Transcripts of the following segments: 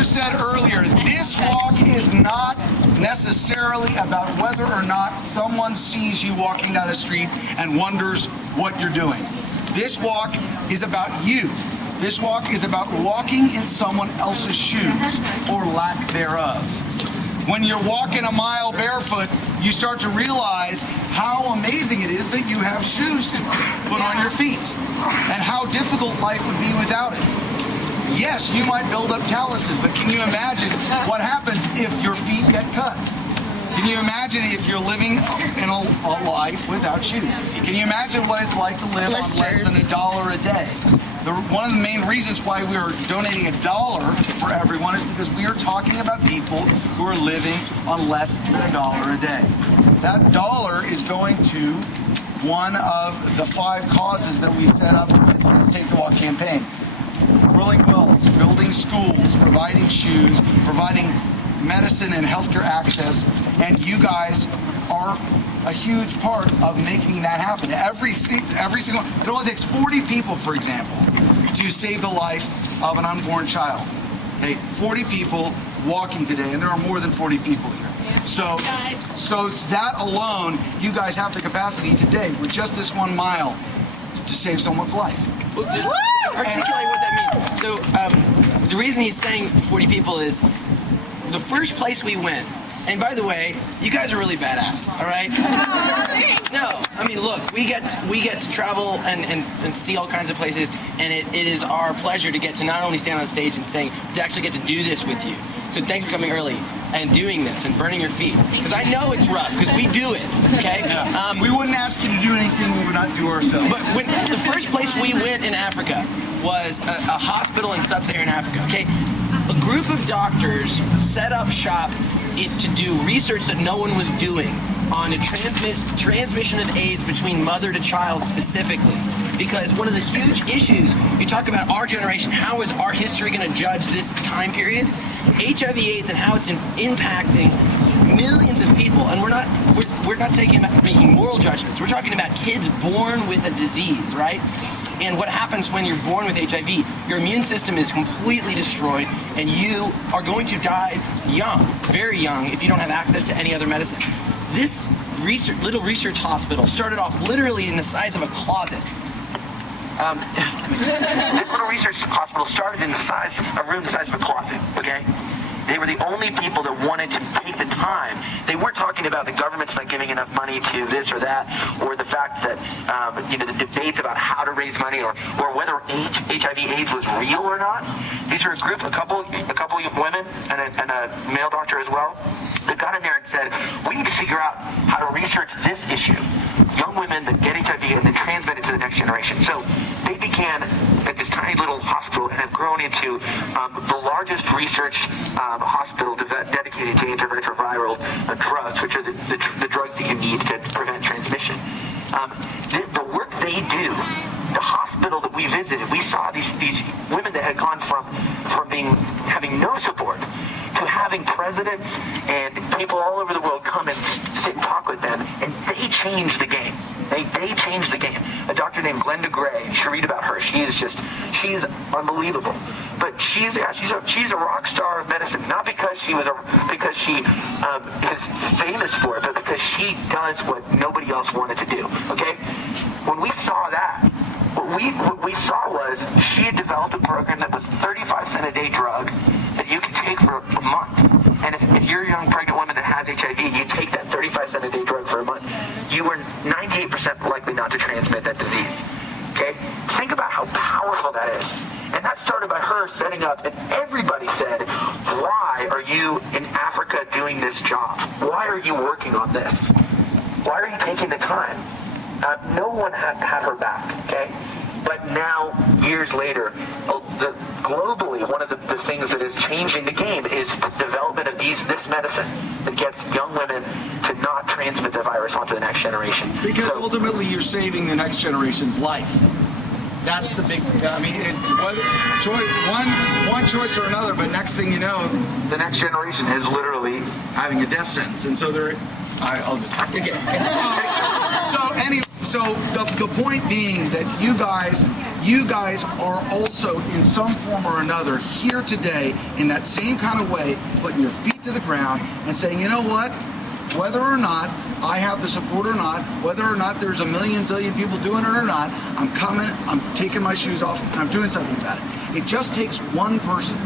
brother said earlier, this walk is not necessarily about whether or not someone sees you walking down the street and wonders what you're doing. This walk is about you. This walk is about walking in someone else's shoes or lack thereof. When you're walking a mile barefoot, you start to realize how amazing it is that you have shoes to put on your feet and how difficult life would be without it. Yes, you might build up calluses, but can you imagine what happens if your feet get cut? Can you imagine if you're living in a life without shoes? Can you imagine what it's like to live on less than $1 a day? One of the main reasons why we are donating $1 for everyone is because we are talking about people who are living on less than $1 a day. That dollar is going to one of the 5 causes that we set up with this Take the Walk campaign. Drilling wells, building schools, providing shoes, providing medicine and healthcare access, and you guys are a huge part of making that happen. Every single, it only takes 40 people, for example, to save the life of an unborn child. Okay, 40 people walking today, and there are more than 40 people here. So that alone, you guys have the capacity today with just this 1 mile to save someone's life. Articulate what that means. So the reason he's saying 40 people is the first place we went. And by the way, you guys are really badass, all right? No, I mean, look, we get to travel and see all kinds of places, and it is our pleasure to get to not only stand on stage and sing, but to actually get to do this with you. So thanks for coming early and doing this and burning your feet. Because I know it's rough, because we do it, okay? Yeah. We wouldn't ask you to do anything we would not do ourselves. But when the first place we went in Africa was a hospital in sub-Saharan Africa, okay? A group of doctors set up shop to do research that no one was doing on a transmission of AIDS between mother to child specifically. Because one of the huge issues, you talk about our generation, how is our history going to judge this time period? HIV/AIDS and how it's impacting millions of people, and we're not making moral judgments. We're talking about kids born with a disease, right? And what happens when you're born with HIV? Your immune system is completely destroyed, and you are going to die young, very young, if you don't have access to any other medicine. This little research hospital started off literally in the size of a closet. This little research hospital started in a room the size of a closet, okay? They were the only people that wanted to take the time. They weren't talking about the government's not giving enough money to this or that, or the fact that, the debates about how to raise money, or whether HIV/AIDS was real or not. These are a couple of women and a male doctor as well, that got in there and said, we need to figure out how to research this issue. Young women that get HIV and then transmit it to the next generation. So they began at this tiny little hospital and have grown into the largest research hospital dedicated to antiretroviral drugs, which are the drugs that you need to prevent transmission. The work they do, the hospital that we visited, we saw these women that had gone from having no support to having presidents and people all over the world come and sit and talk with them, and they changed the game. They changed the game. A doctor named Glenda Gray, you should read about her. She's unbelievable. But she's a rock star of medicine, not because she is famous for it, but because she does what nobody else wanted to do. Okay? When we saw that, what we saw was she had developed a program that was 35 cent a day drug that you can take for a month. And if you're a young pregnant woman that has HIV, you take that 35 cent a day drug for a month, you are 98% likely not to transmit that disease. Okay? Think about how powerful that is. And that started by her setting up, and everybody said, why are you in Africa doing this job? Why are you working on this? Why are you taking the time? No one had her back, okay? But now, years later, globally, one of the things that is changing the game is the development of this medicine that gets young women to not transmit the virus onto the next generation. Because ultimately, you're saving the next generation's life. That's the big, one choice or another, but next thing you know, the next generation is literally having a death sentence. And so I'll just talk. Okay. So anyway. So the point being that you guys are also in some form or another here today in that same kind of way, putting your feet to the ground and saying, you know what, whether or not I have the support or not, whether or not there's a million zillion people doing it or not, I'm coming, I'm taking my shoes off, and I'm doing something about it. It just takes one person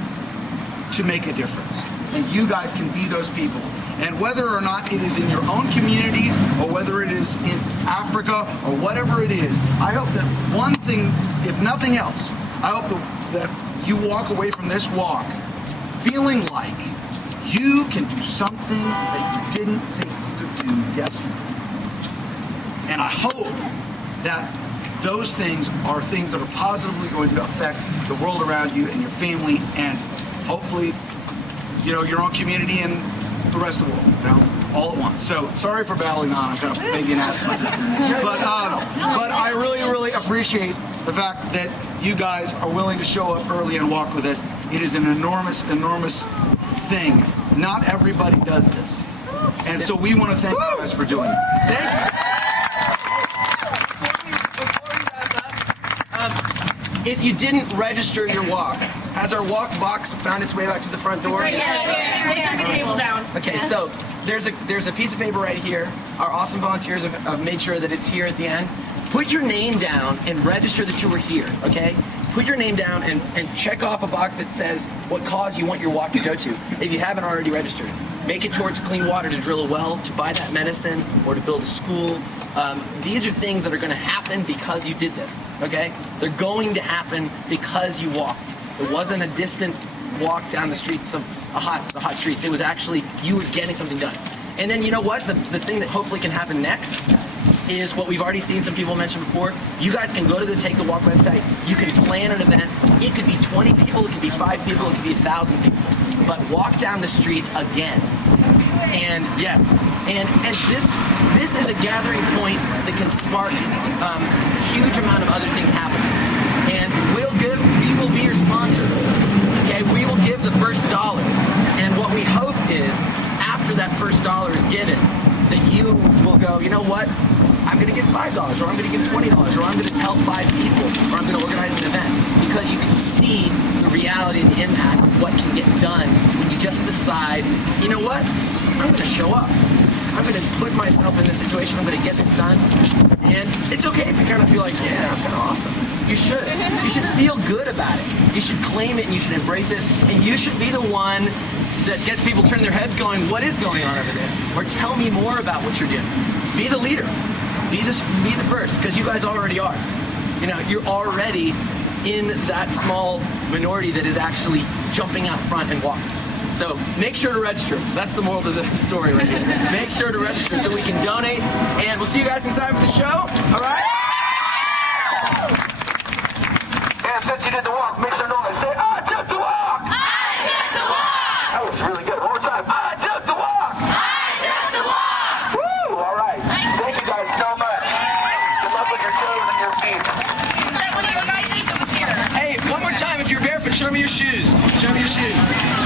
to make a difference. And you guys can be those people. And whether or not it is in your own community or whether it is in Africa or whatever it is, I hope that one thing, if nothing else, I hope that you walk away from this walk feeling like you can do something that you didn't think you could do yesterday. And I hope that those things are things that are positively going to affect the world around you and your family and hopefully, you know, your own community and the rest of the world, you know, all at once. So sorry for babbling on. I'm kind of making an ass of myself. But I really appreciate the fact that you guys are willing to show up early and walk with us. It is an enormous thing. Not everybody does this. And so we want to thank you guys for doing it. Thank you. Before we wrap up, if you didn't register your walk, has our walk box found its way back to the front door? Right here. They took the table down. Okay, so there's a piece of paper right here. Our awesome volunteers have made sure that it's here at the end. Put your name down and register that you were here, okay? Put your name down and check off a box that says what cause you want your walk to go to, if you haven't already registered. Make it towards clean water, to drill a well, to buy that medicine, or to build a school. These are things that are going to happen because you did this, okay? They're going to happen because you walked. It wasn't a distant walk down the streets of the hot streets. It was actually you were getting something done. And then you know what? The thing that hopefully can happen next is what we've already seen some people mention before. You guys can go to the Take the Walk website. You can plan an event. It could be 20 people, it could be 5 people, it could be 1,000 people. But walk down the streets again. And yes, and this is a gathering point that can spark a huge amount of other things happening. And we will be your sponsor. Okay, we will give the first dollar. And what we hope is, after that first dollar is given, that you will go, you know what? I'm going to give $5, or I'm going to give $20, or I'm going to tell 5 people, or I'm going to organize an event. Because you can see the reality and the impact of what can get done when you just decide, you know what? I'm going to show up. I'm going to put myself in this situation. I'm going to get this done. And it's okay if you kind of feel like, yeah, I'm kind of awesome. You should. You should feel good about it. You should claim it and you should embrace it. And you should be the one that gets people turning their heads going, what is going on over there? Or tell me more about what you're doing. Be the leader. Be the first, because you guys already are. You know, you're already in that small minority that is actually jumping out front and walking. So make sure to register. That's the moral of the story right here. Make sure to register so we can donate. And we'll see you guys inside for the show. All right? And since you did the walk, make some noise. Say, I took the walk! I took the walk. That was really good. One more time. I took the walk! I took the walk. Woo! All right. Thank you guys so much. Good luck with your toes and your feet. Is that one of your guys that was here? Hey, one more time, if you're barefoot, show me your shoes. Show me your shoes.